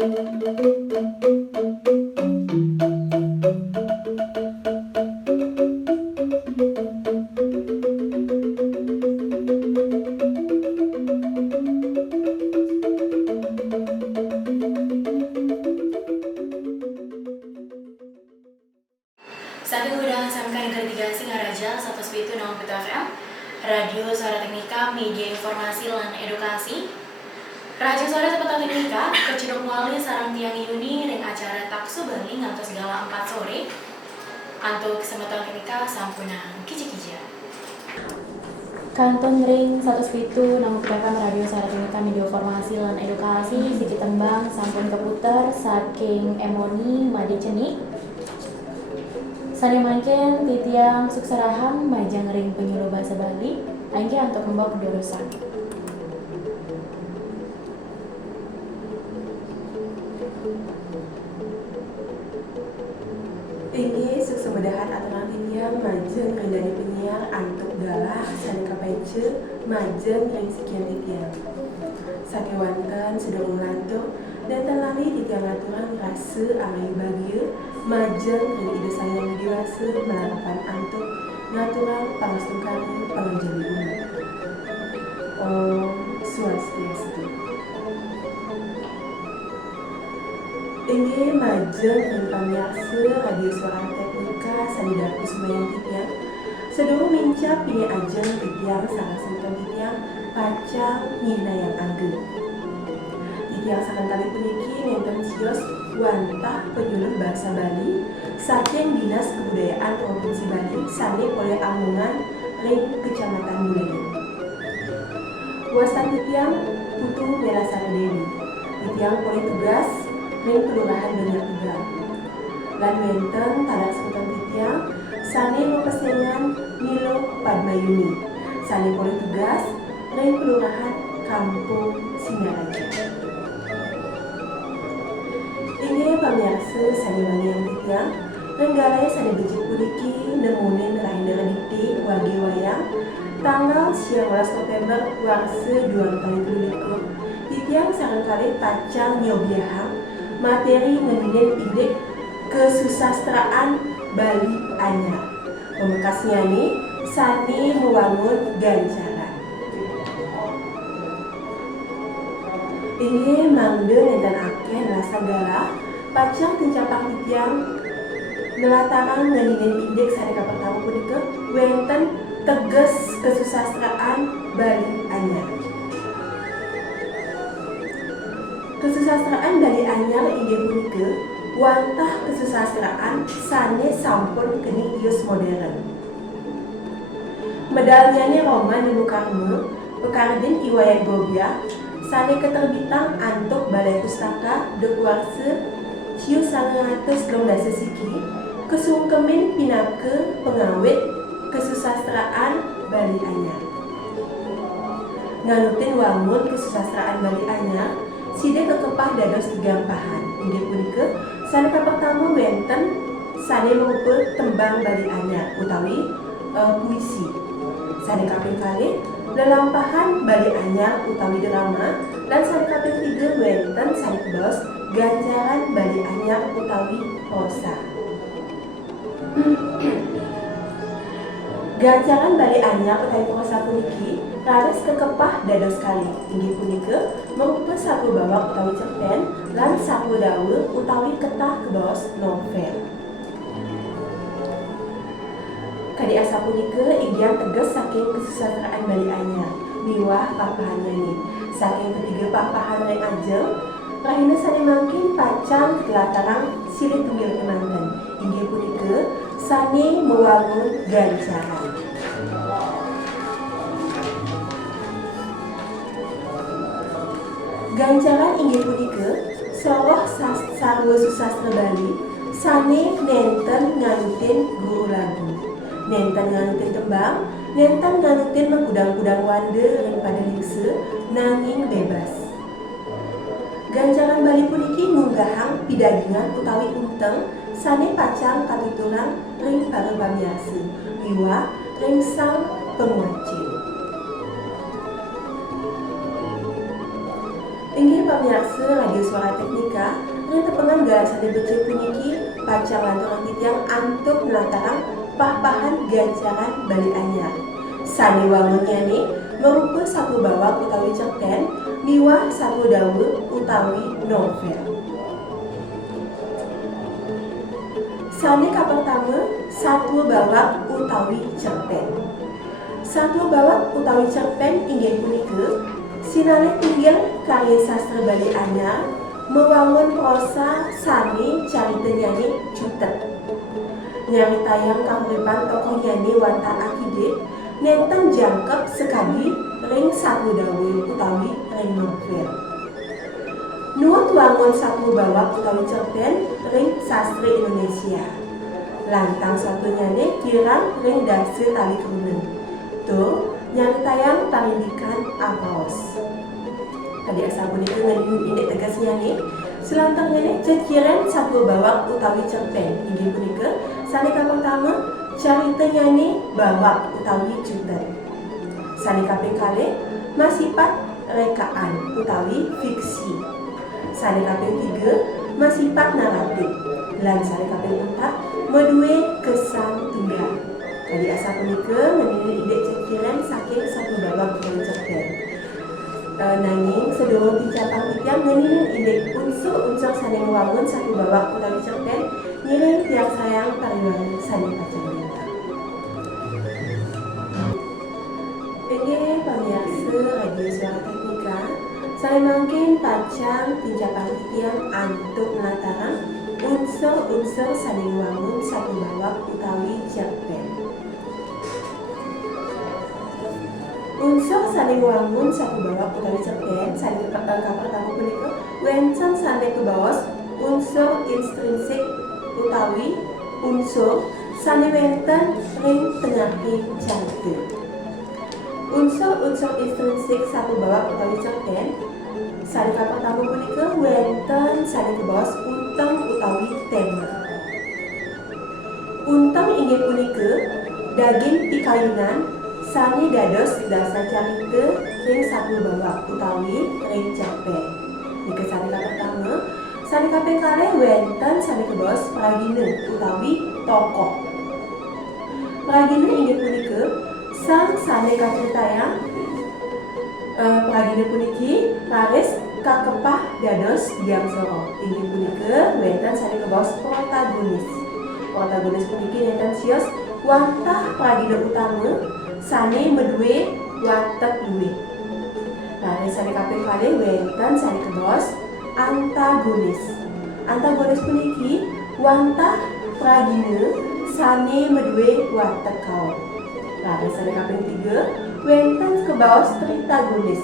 Saking udang samkan negara 3 Singaraja, satu sepitu nama Pito FM, Radio Suara Teknika, Media Informasi lan Edukasi. Radio Suara Sepetal Teknika, keciduk wali sarang tiang Yuni ring acara taksu Bali ngantos segala 4 sore. Antuk Sepetal Teknika sampunang kija-kija. Kanton ring satu sepitu nama Pito FM, Radio Suara Teknika, Media Informasi lan Edukasi, Siki Tembang sampun keputer saking Emoni Made Cenik. Sani mangken titiang suksaraham majang ring penyuluh bahasa Bali angge untuk membawa kedurusan. Tinggi suksemedahan aturan titiang majeng rendani penyiar antuk dalah sani kapaice majeng ring sekian titiang. Sake wanten sedang melantur dan terlali titiang aturan rasa arai bahagia majeng ring ide sayang dewasa melarapan antuk ngaturan pangastukani panganjali umat. Om Swastiastu. Tinggi majeng ring pamiarsa Radio Suara Teknika samidaku semayang titiang sedurung mincap ini ajeng titiang sarasengkan titiang pacang nyina yang angge. Titiang sakantali puniki nenten cios wantah penyuluh bahasa Bali saking Dinas Kebudayaan Provinsi Bali sami oleh Amungan ring Kecamatan Buleleng. Wastan titiang Putu Merasari Dewi. Titiang oleh tugas ring Kelurahan Banjar Tegal. Lan wenten tadak sebutan titiang sani pepesengan Milo Padmayuni. Sani oleh tugas ring Kelurahan Kampung Singaraja. Ini pamiarsa sani mangiang titiang nenggalai sani bejik puniki nemunin rahindara dikti wagi wayang tanggal 19 November warsa 2020 titiang sarangkali pacang nyobiahang materi ngeninin ide kesusastraan Bali Anyar. Pemekasnya nih sani membangun ganjaran. Ini mangde dan aken rasa galah pacang tencapak titiang melataran ngeninin indeks hari pertama punika wenten teges kesusastraan Bali Anyar. Kesusastraan Bali Anyar inggih punika wantah kesusastraan sane sampun keni ius modern. Medalyane Roman Ibu Karma Pekardin Iwayan Gobya sane keterbitan antuk Balai Pustaka Dekuarse Ciu 100 siki kesungkemin pinake pengawet kesusastraan Bali Anyar. Nganutin wangun kesusastraan Bali Anyar side kekepah dados 3 pahan. Inggih punika sane pertama wenten sane merupa tembang Bali Anyar utawi puisi. Sane kaping kalih lelampahan Bali Anyar utawi drama dan sane kaping 3 wenten sane kedos ganjaran Bali Anyar utawi prosa. Ganjaran Bali Anyar utawi prosa puniki raris kekepah dados kalih. Inggih punika merupa saku bawak utawi cerpen lan saku dawe utawi ketah kedos novel. Kadi asa punika igyan teges saking kesusastraan Bali Anyar miwah papahan ini. Saking ketiga papahan lain ajeng rahina sane mangkin pacang kelataran silih tunggil kemanten. Inggih punika sane mewangun ganjaran. Ganjaran inggih punika sawah sarwa susastra Bali sane nenten nganutin guru lagu, nenten nganutin tembang, nenten nganutin megudang-gudang wande ring pada lingse nanging bebas. Ganjaran Bali puniki ngunggahang pidagingan utawi unteng sane pacang katuturan ring para pamiarsa miwah ring sang penguacil. Inggih pamiarsa Radio Suara Teknika yang tepengangga sane becik puniki pacang lantaran titiang antuk nataran papahan gancaran balik anyar. Sane wangun nyane merupa satu bawak utawi cerpen miwah satu dawe utawi novel. Sane pertama satu bawak utawi cerpen. Satu bawak utawi cerpen inggih punika sinalih inggil karya sastra balik anyar mewangun prosa sane carita nyane jutet. Nyaritayang kamuripan tokoh nyane wanta akide nenten jangkep sekali ring satu dawe utawi ring novel. Nuwun wangun satu bawak utawi cerpen ring sastra Indonesia. Lantang satunyane kirang ring dase tali kerunen. Tuh nyaritayang parindikan Apaos. Tadi asal punika ngeun indek tegasnya nih. Selantang ini ceciran satu bawak utawi cerpen inggih punika sanika pertama caritanya nih bawak utawi jutet. Sanika kalih masifat rekaan utawi fiksi. Sanika tiga masifat naratif. Lan sanika empat medue kesan tunggal. Tadi asal punika ngeun indek ceciran saking satu bawak utawi cerpen. Nanging sedurung dicapang titiang ngeun indek unsur-unsur sane wangun satu bawak utawi cerpen ngiring tiang sayang pariwangan sane pacarita. Inggih pamirsa Radio Suara Teknika, saya mungkin pacang tinjapang titiang antuk nataran unsur-unsur sane wangun satu bawak utawi cerpen. Unsur saling wangun satu bawak utawi cerpen saling pertama punika wenten sane kebawas unsur intrinsik utawi unsur sane wenten ring tengahing carita. Unsur-unsur intrinsik satu bawak utawi cerpen saling pertama punika wenten sane kebawas untang utawi tema. Untang inggih punika daging pikayunan sane dados dasar carita ring satu bawak utawi ring cerpen. Nika sanika pertama, sanika kalih wenten sanika bos pragina utawi tokoh. Pragina inggih punika sang sane kacaritayang pragina puniki laris kakepah dados diam soro. Inggih punika wenten sanika bos protagonis. Protagonis puniki nenten sios wantah pragina utama sane medue watek luwih. Lalu sane kaping kalih wenten sane kebos antagonis. Antagonis puniki wantah pragina sane medue watek kaum. Lalu sane kaping 3 wenten kebos tritagonis.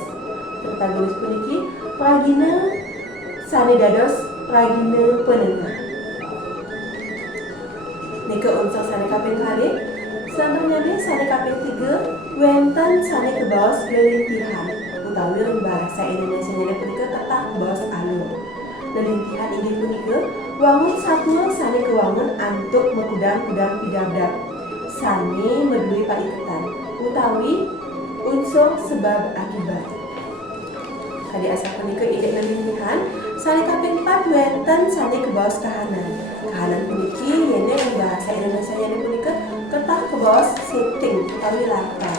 Tritagonis puniki pragina sane dados pragina penengah. Nika unsur sane kaping kalih. Selanjutnya nih sane kaping 3 wenten sane kebaos lelintihan utawi ring bahasa Indonesia nya punika tetap kebaos alur. Lelintihan inggih punika wangun satu sane kewangun antuk mekudang-kudang pidabdak sane medue paiketan utawi unsur sebab akibat. Kadi asal punika indek lelintihan sane kaping 4 wenten sane kebaos kahanan. Kahanan puniki yene ring bahasa Indonesia nya punika ketah kebaos setting utawi latar.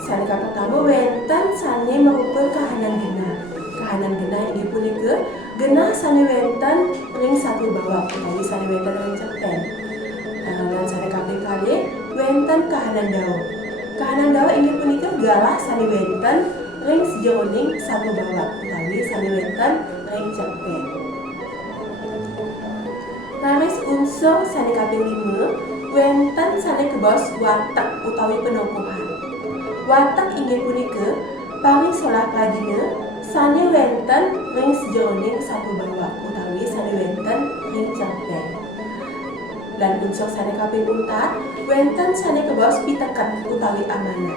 Sanika pertama wenten sane merupakan kahanan genah. Kahanan genah inggih punika genah sane wenten ring satu bawak utawi sane wenten ring cerpen. Lan sane kaping kalih wenten kahanan dawa. Kahanan dawa inggih punika galah sane wenten ring sejeroning satu bawak utawi sane wenten ring cerpen. Laris unsur sane kaping 5 wenten sane kebos watek utawi penokohan. Watek inggih punika parisolah pragina sane wenten ring sejeroning satu bawak utawi sane wenten ring cerpen. Lan unsur sane kaping 4 wenten sane kebos pitekat utawi amanat.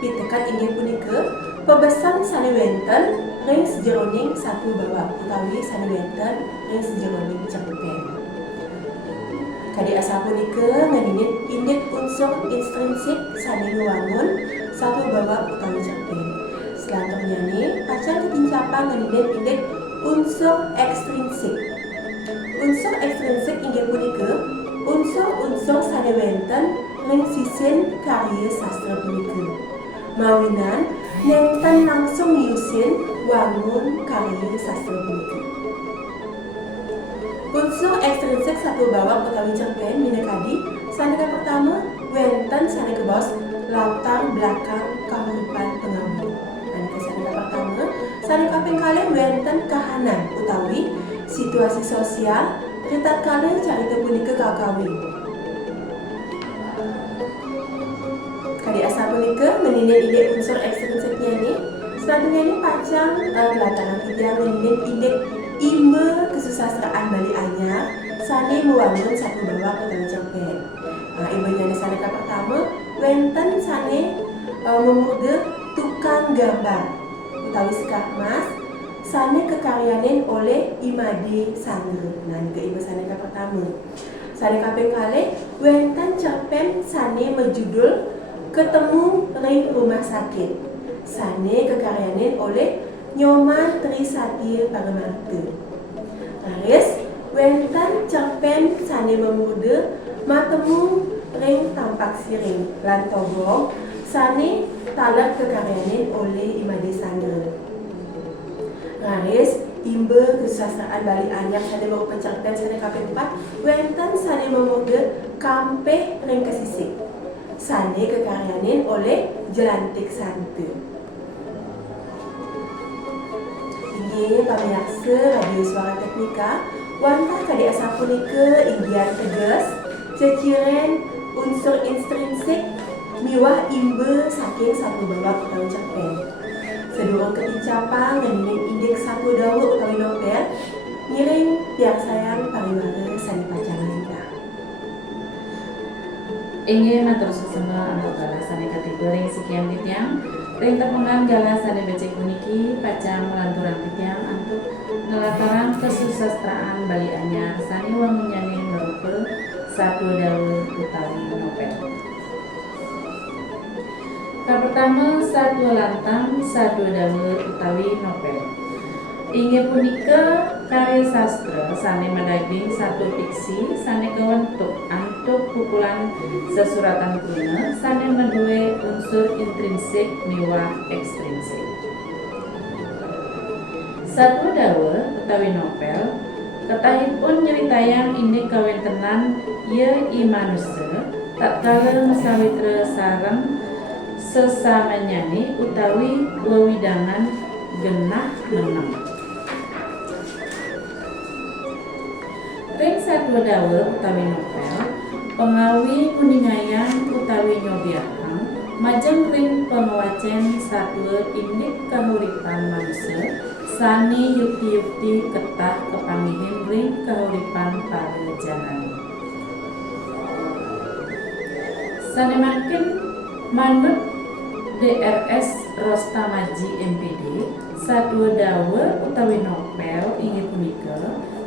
Pitekat inggih punika pebesan sane wenten ring sejeroning satu bawak utawi sane wenten ring sejeroning cerpen. Kadi asal punika ngadinit indek unsur intrinsik sane wangun satu bawak utawi cerpen. Selanjutnya nih, pacar ketincapan ngeniden indeks unsur ekstrinsik. Unsur ekstrinsik inggih punika unsur-unsur sadewenten ing sisin karya sastra punika. Mawinan nenten langsung yusin wangun karya sastra punika. Unsur ekstrinsik satu bawah utawi cerpen minangkadi saneha pertama wenten saneha bos latar belakang kauripan pengawi. Saneha pertama saneha kaping kalih wenten kahanan utawi situasi sosial ritatkala carita punika kakawin. Kadi asal punika meninen indeks unsur ekstrinsiknya nih. Selanjutnya ini pacang pelataran kita meninen indeks imbe kesusastraan Bali Anyar sane mewangun satu bawah utawi cerpen. Imbenya saneha pertama wenten sane memude tukang gambar utawi sekar mas sane kekaryanen oleh Imade Sangre. Nah, nika ibu saneha pertama. Saneha kaping kalih wenten cerpen sane menjudul Ketemu ring Rumah Sakit. Sane kekaryanen oleh Nyoman Trisatya Paramarta. Laris wenten cerpen sane memude Matemu ring Tampak Siring lan Togong sane talet kekaryanen oleh Imade Sangre. Laris imbe kesusastraan Bali Anyar sane merupakan cerpen sane kaping 4 wenten sane memude Kampeh ring Kesisik. Sane kekaryanen oleh Jelantik Sante. Inggih pamirsa Radio Suara Teknika, wantah kadi asal punika inggian teges ceciren unsur intrinsik miwah imbe saking satu bawah utawi cerpen. Sedurung ketincapan ngeninen indeks satu dawa utawi novel ngiring tiang sayang pariwara sane pacang lintah. Inggih matur sesama anggota sane kategori sekian titiang ring tepungan gala sane becek puniki pacang lanturan titiang untuk ngelataran kesusastraan Bali Anyar sane wangunyane merupa satu dawa utawi novel. Pertama satu lantang satu dawa utawi novel. Inggih punika karya sastra sane madaging satu fiksi sane kewentuk antuk pukulan sesuratan kuna sane menduwe unsur intrinsik miwah ekstrinsik. Satu dawa utawi novel ketahipun nyeritayang indek kawentenan ye I manusia tatkala mesawitra sareng sesamanyane utawi wewidangan genah meneng. Ring satu dawa utawi novel pengawi kuningayang utawi nyobiahang majeng ring pengawacen satwa indek kahuripan manusia sani yukti-yukti ketah kepangihin ring kahuripan para janani. Sanemaken manut DRS Rostamaji MPD satwa dawa utawi novel inggih punika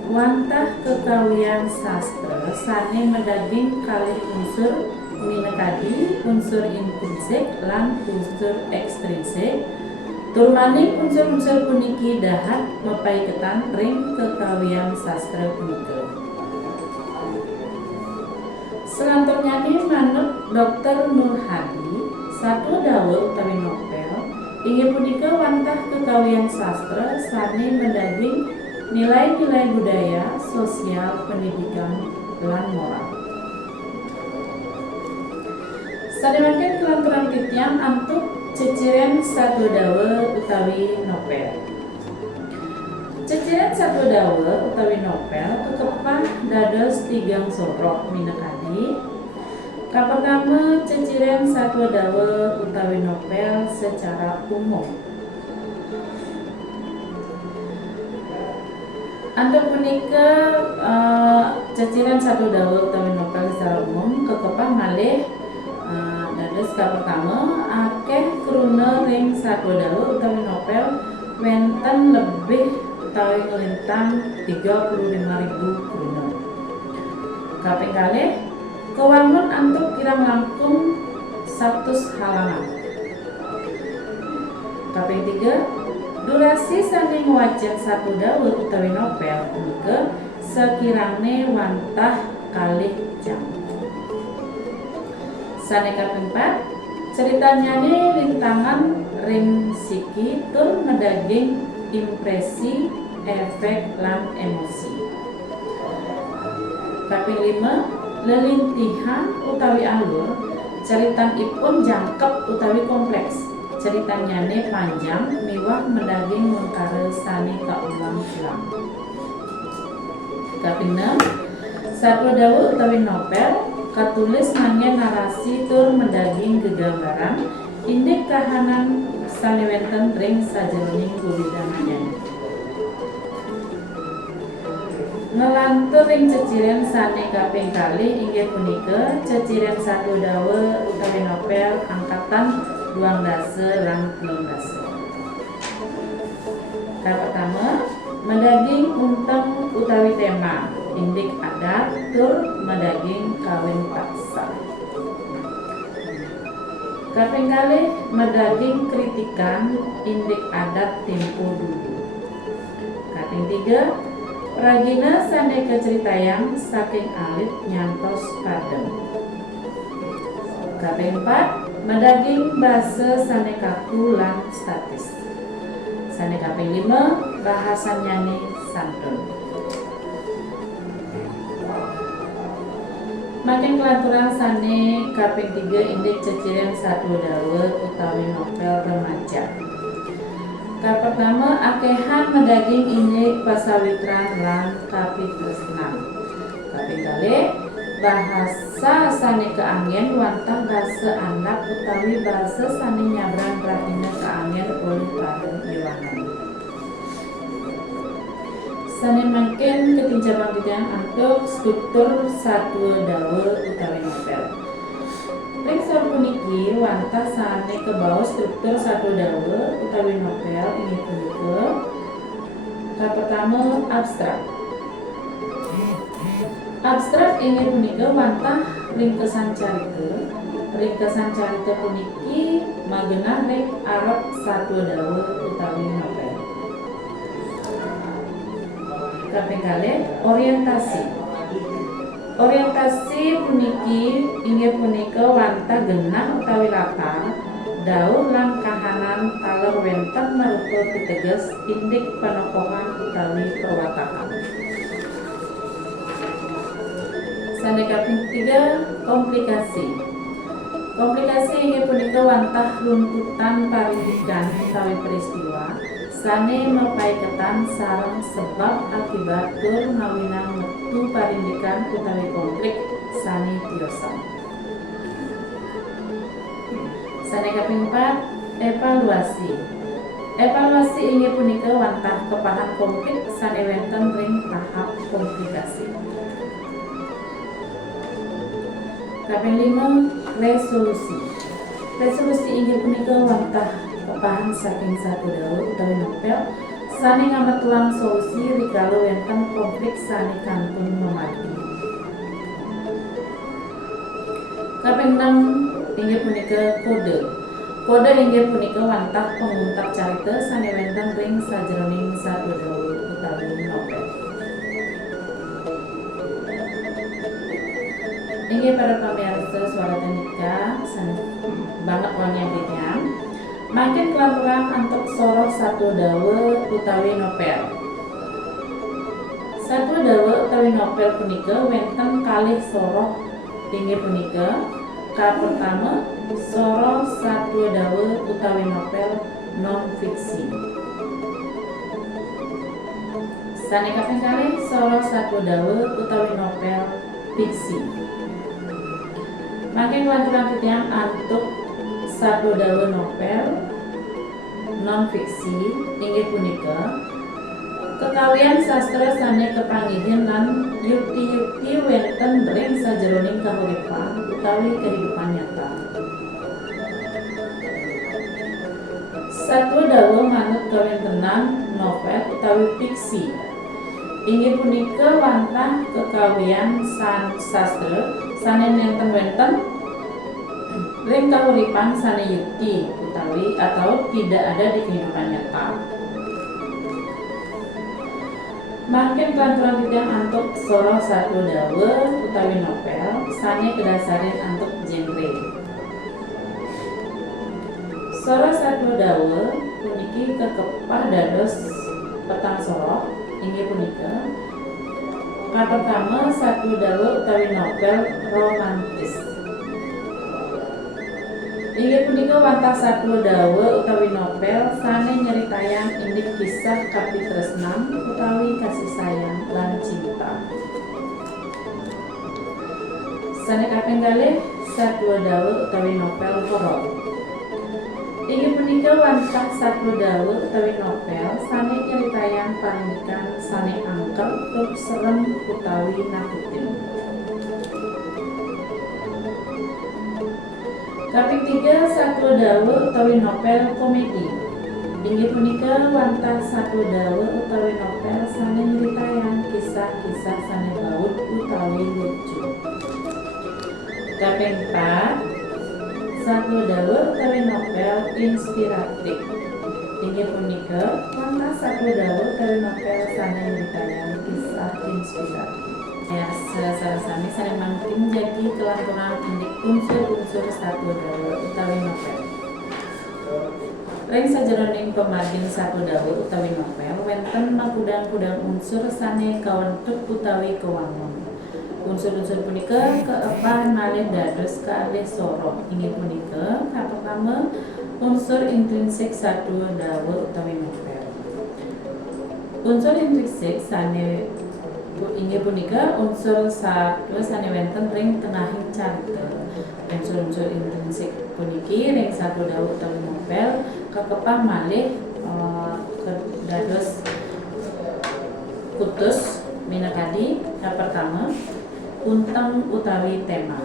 wantah kekawian sastra sane medaging kalih unsur minangkadi unsur intrinsik lan unsur ekstrinsik. Turmaning unsur-unsur puniki dahat mepaiketan ring kekawian sastra punika. Selanjutnya manut Dr. Nur Hadi satu dawa utawi novel inggih punika wantah kekawian sastra sane medaging nilai-nilai budaya, sosial, pendidikan, lan moral. Sademanken kelanturan titiang antuk ceciren satu dawa utawi novel. Ceciren satu dawa utawi novel kekepah dados tigang sorok minangkadi. Pertama ceciren satu dawa utawi novel secara umum. Antuk punika ceciren satu dawa utawi novel secara umum kekepah malih dados pertama akeh kruna ring satu dawa utawi novel wenten lebih utawi ngelintang 35.000 kruna. Kaping kalih kewangun antuk kirang langkung 100 halaman. Kaping 3, durasi sane ngewajeng satu dawe utawi novel punika sekirane wantah kalih jam. Sane kaping 4, ceritanyane rintangan ring siki tur medaging impresi, efek lan emosi. Kaping 5, lelintihan utawi alur, ceritanipun jangkep utawi kompleks. Ceritanyane panjang miwah medaging mengkare sane kaulang-ulang. Kaping 6, satu dawe utawi novel katulis nanging narasi tur medaging gegambaran indek kahanan sane wenten ring sajroning budidaya. Ngelantur ring ceciren sane kaping kalih inggih punika ceciren satu dawe utawi novel angkatan 12 lan 13. Pertama, medaging unteng utawi tema indik adat tur medaging kawin paksa. Kaping kalih medaging kritikan indik adat tempo dulu. Kaping 3, ragina sane keceritayang saking alit nyantos padem. Kaping 4, medaging basa sane kaku lan statis. Sane kaping 5, bahasan nyanyi santun. Makin kelaturan sane kaping 3 indik ceciren satu dawe utawi novel remaja. Pertama, akehan medaging indik pasawitran lan kapitresnan. Kaping kalih, bahasa sane keanggen wantah basa anak utawi basa sane nyabrang rahina keanggen oleh bareng iwanan. Sane makin ketinjabang bidang untuk struktur satu dawe utawi novel. Ring puniki wantah sane kebawa struktur satu dawe utawi novel inggih punika pertama abstrak. Abstrak inggih punika wantah ringkesan carita. Ringkesan carita puniki magenah ring arep satu dawe utawi novel. Kaping kalih, orientasi. Orientasi puniki inggih punika wantah genah utawi latar daun lan kahanan taler wenten marupa piteges indik panokohan utawi perwatakan. Sane kaping 3, komplikasi. Komplikasi inggih punika wantah runtutan parindikan utawi peristiwa sane mepaiketan sareng sebab akibat tur ngawinang metu parindikan utawi konflik sane tiosan. Sane kaping 4, evaluasi. Evaluasi inggih punika wantah kepahan konflik sane wenten ring tahap komplikasi. Kaping 5, resolusi. Resolusi inggih punika wantah kepahan saking satu dawe utawi novel sane ngametuang solusi rikala wenten konflik sane kantun memati. Kaping 6 inggih punika kode. Kode inggih punika wantah penguntak carita sane wenten ring sajroning satu dawe utawi novel. Inggih para pamirsa Suara Teknika banget wanyadnya. Makin kelaturan untuk soroh satu dawe utawi novel. Satu dawe utawi novel punika wenten kalih soroh inggih punika. Pertama, soroh satu dawe utawi novel non fiksi. Sane kaping kalih soroh satu dawe utawi novel fiksi. Makin kelaturan titiang untuk satu dawe novel non fiksi inggih punika kekawian sastra sane kepanggihan lan yukti-yukti wenten ring sajroning kahuripan utawi kehidupan nyata. Satu dawe manut kawentenan novel utawi fiksi inggih punika wantah kekawian sastra sane nenten wenten ring kahuripan sane yukti utawi utawi atau tidak ada di kehidupan nyata. Makin kelanturan titiang antuk soro satu dawe utawi novel sane kedasarin antuk genre. Soro satu dawe puniki kekepah dados petang soro inggih punika pertama satu dawe utawi novel romantis. Inggih punika wantah satu dawe utawi novel sane nyeritayan indik kisah kapitresnan utawi kasih sayang lan cinta. Sane kaping kalih satu dawe utawi novel horor. Inggih punika wantah satu dawe utawi novel sane nyeritayan parindikan sane angker tur serem utawi nakutin. Kaping 3 satu dawe utawi novel komedi. Inggih punika wantah satu dawe utawi novel sane nyeritayan kisah-kisah sane baud utawi lucu. Kaping 4 satu dawe utawi novel inspiratif. Inggih punika wantah satu dawe utawi novel sane nyeritayan kisah inspiratif. Ya, sami sane mangkin jadi kelanturan indik unsur-unsur satu dawe utawi novel. Ring sajeroning pemargin satu dawe utawi novel wenten makudang-kudang unsur sane kawentuk utawi kewangun. Unsur-unsur punika keepan malih dados kalih soro. Inggih punika pertama unsur intrinsik satu dawe utawi novel. Unsur intrinsik sane inggih punika unsur satu sane wenten ring tengahing carita. Unsur-unsur intrinsik puniki ring satu dawe utawi novel kekepah malih dados kutus minangkadi pertama untang utawi tema.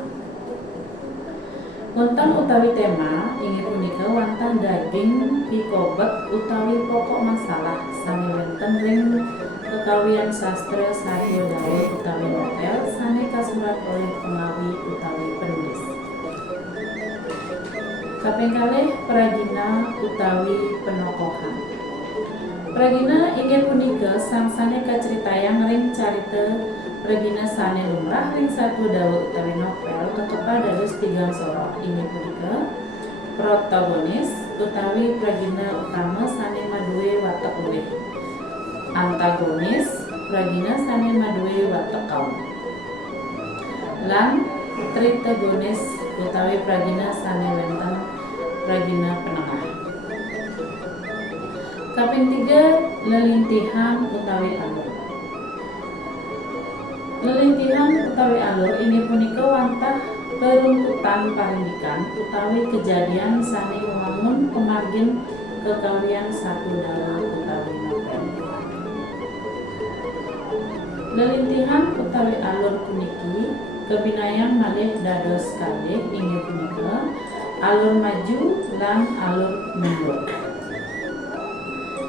Untang utawi tema inggih punika wantah daging pikobek utawi pokok masalah sane wenten ring kekawian sastra satu dawe utawi novel sane kasurat oleh pengawi utawi penulis. Kaping kalih pragina utawi penokohan. Pragina inggih punika sangsane kaceritayang ring carita pragina sane lumrah ring satu dawe utawi novel kekepah dados tigang soro. Inggih punika protagonis utawi pragina utama sane maduwe watak ulih. Antagonis pragina sane maduwe watak kaum. Lan tritagonis utawi pragina sane wenten pragina penengah. Kaping 3 lelintihan utawi alur. Lelintihan utawi alur ini punika wantah peruntutan parindikan utawi kejadian sane wangun pemargin kekawian satu dawe utawi novel. Lelintihan utawi alur puniki kebinayang malih dados kalih inggih punika alur maju lan alur mundur.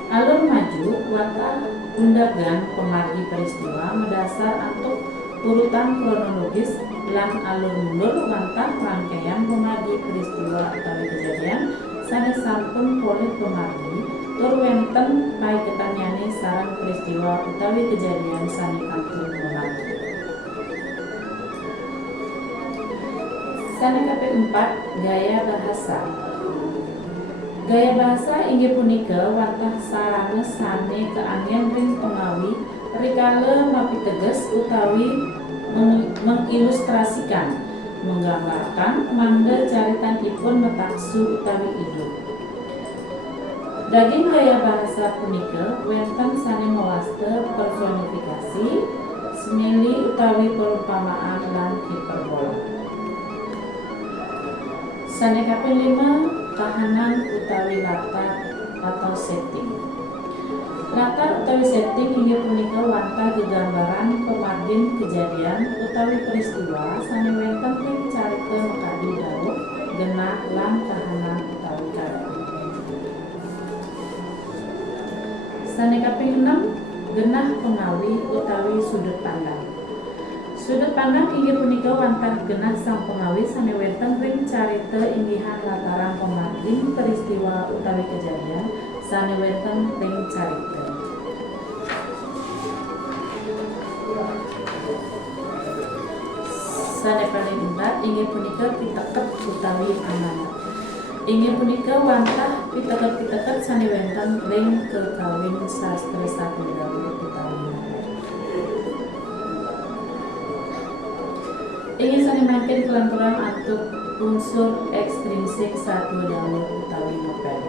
Alur maju wantah undagan pemargi peristiwa mendasar antuk urutan kronologis lan alur mundur wantah rangkaian pemargi peristiwa utawi kejadian sane sampun polih pemargi tur wenten paiketannyane sareng peristiwa utawi kejadian sane kantun pemargi. Sane kaping 4 gaya bahasa. Gaya bahasa inggih punika wantah sarana sane keanggen ring pengawi rikala mapiteges utawi mengilustrasikan, menggambarkan mangda caritanipun metaksu utawi hidup. Daging gaya bahasa punika wenten sane mawaste personifikasi, semili utawi perumpamaan lan hiperbola. Sane kaping 5 kahanan utawi latar atau setting. Latar utawi setting inggih punika wantah gegambaran pemargin kejadian utawi peristiwa sane wenten ing carita mekadi dawuh genah lan kahanan utawi karakter. Sane kaping 6 genah pengawi utawi sudut pandang. Sudut pandang inggih punika wantah genah sang pengawi sane wenten ring carita inggihan lataran pemargin peristiwa utawi kejadian sane wenten ring carita. Sane paling imbat inggih punika piteket utawi amanat. Inggih punika wantah piteket-piteket sane wenten ring kekawin sastra satunggal utawi ingin sani makin kelanturan atuk unsur ekstrinsik satu dawa utawi novel.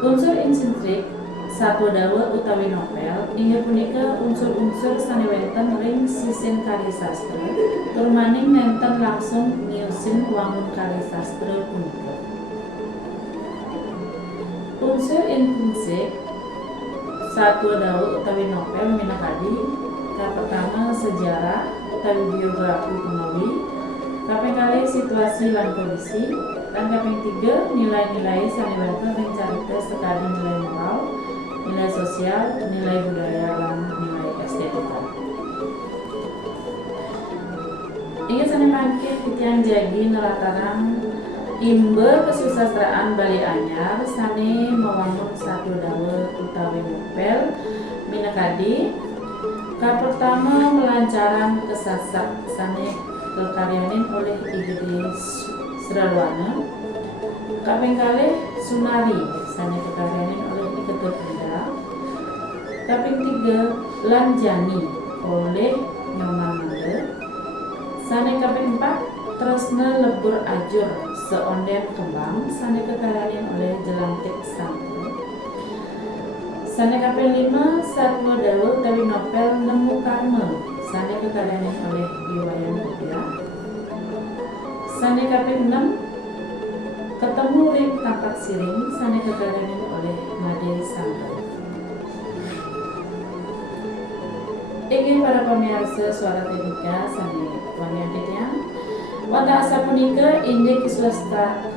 Unsur intrinsik satu dawa utawi novel inggih punika unsur-unsur sani wenten ring sisin karya sastra tur maning nenten langsung niusin wangun karya sastra punika. Unsur intrinsik satu dawa utawi novel minangkadi pertama sejarah utawi biografi pengawi, kaping kalih situasi lan kondisi, dan kaping tiga nilai-nilai sane wenten ring carita sekali nilai moral, nilai sosial, nilai budaya lan nilai estetika. Ingin sane mangke titian jagi nerataran imbe kesusastraan Bali Anyar sane mewangun satu dawa utawi novel minangkadi pertama melancaran kesasak sane kekaryanin oleh Igede Sralwana. Kaping kalih Sunari sane kekaryanin oleh Igede Penda. Kaping tiga Lanjani oleh Nyoman Mande. Sane kaping empat Tresna Lebur Ajur seonden kembang sane kekaryanin oleh Jelantik Sampo. Sane kaping 5 Satwa Dawa utawi novel Nemu Karma sane kekaryanin oleh Iwayan Budia. Sane kaping 6 Ketemu ring Tapak Siring sane kekaryanin oleh Made Sampo. Inggih para pamirsa Suara Teknika sane panyadetnya wonten asa punika inggih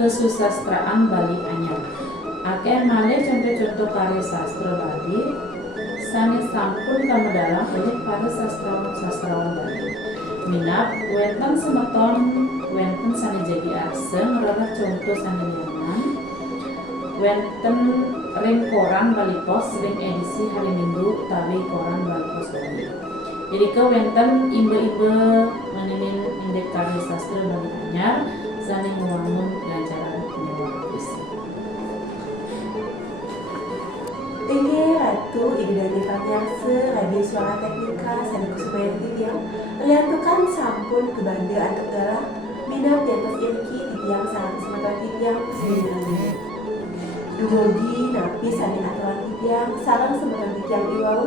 kesusastraan Bali Anyar. Akeh malih contoh-contoh karya sastra Bali sane sampun kamedalang oleh para sastrawan Bali. Minat wenten semeton wenten sane jagi arseng ngerolah contoh sane lianan wenten ring koran Bali Pos ring edisi hari Minggu utawi koran Bali Pos Bali. Jadi ke wenten imbe-imbe menemin indeks karya sastra Bali Anyar sane mewangun pelajaran penyewa puisi. Inggih Ratu Igede Pamiarsa Radio Suara Teknika sane kusupaya titiang liantukan sampun kebangga antuk dalah minat di atas ilki titiang sangat semata titiang sebenarnya. Dumugi napi sane aturan titiang sareng semata titiang iwau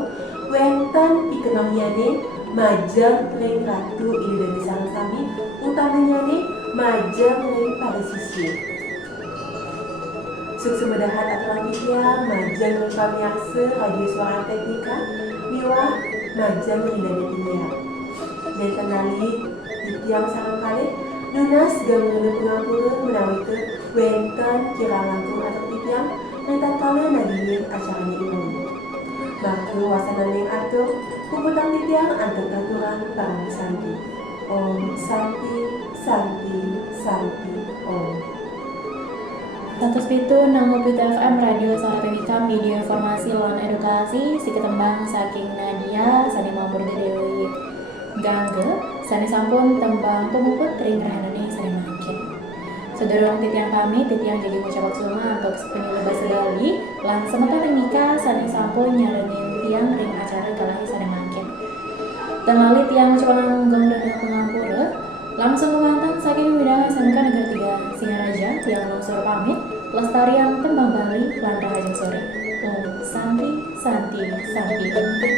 wenten pikenahyane majeng ring Ratu Igede sareng sami utamanyane majeng ring pada sisi. Suksemedahan aturan titiang majeng ring pamiarsa Radio Suara Teknika miwah majeng hindani titiang. Dan kenali titiang sareng kalih nunas gambarna pengapura menawi ke wenten kirang langkung atau titiang nanti kala nagingin acaranya imam. Maka wasanan yang atur puputang titiang antuk aturan parang santi. Om Santi Santi Santi Om. 107 nang Beta FM Radio Suara Teknika Media Informasi lan Edukasi si ketembang saking Nadia sane mampur Dewi Gangge sane sampun tembang tumuput ring rahanane sane makin. Sedherek titiang pamit titiang jadi ngucap suma untuk penyuluh Bali lan sementara teknika sane sampun nyarenin tiang ring acara kalahi sane makin. Dan lali tiang coba nggongrena pengampura langsung kemantan saking widang SMK Negeri 3 Singaraja tiang longsor pamit lestarian tembang Bali lan rahajeng sore. Om Santi Santi Santi.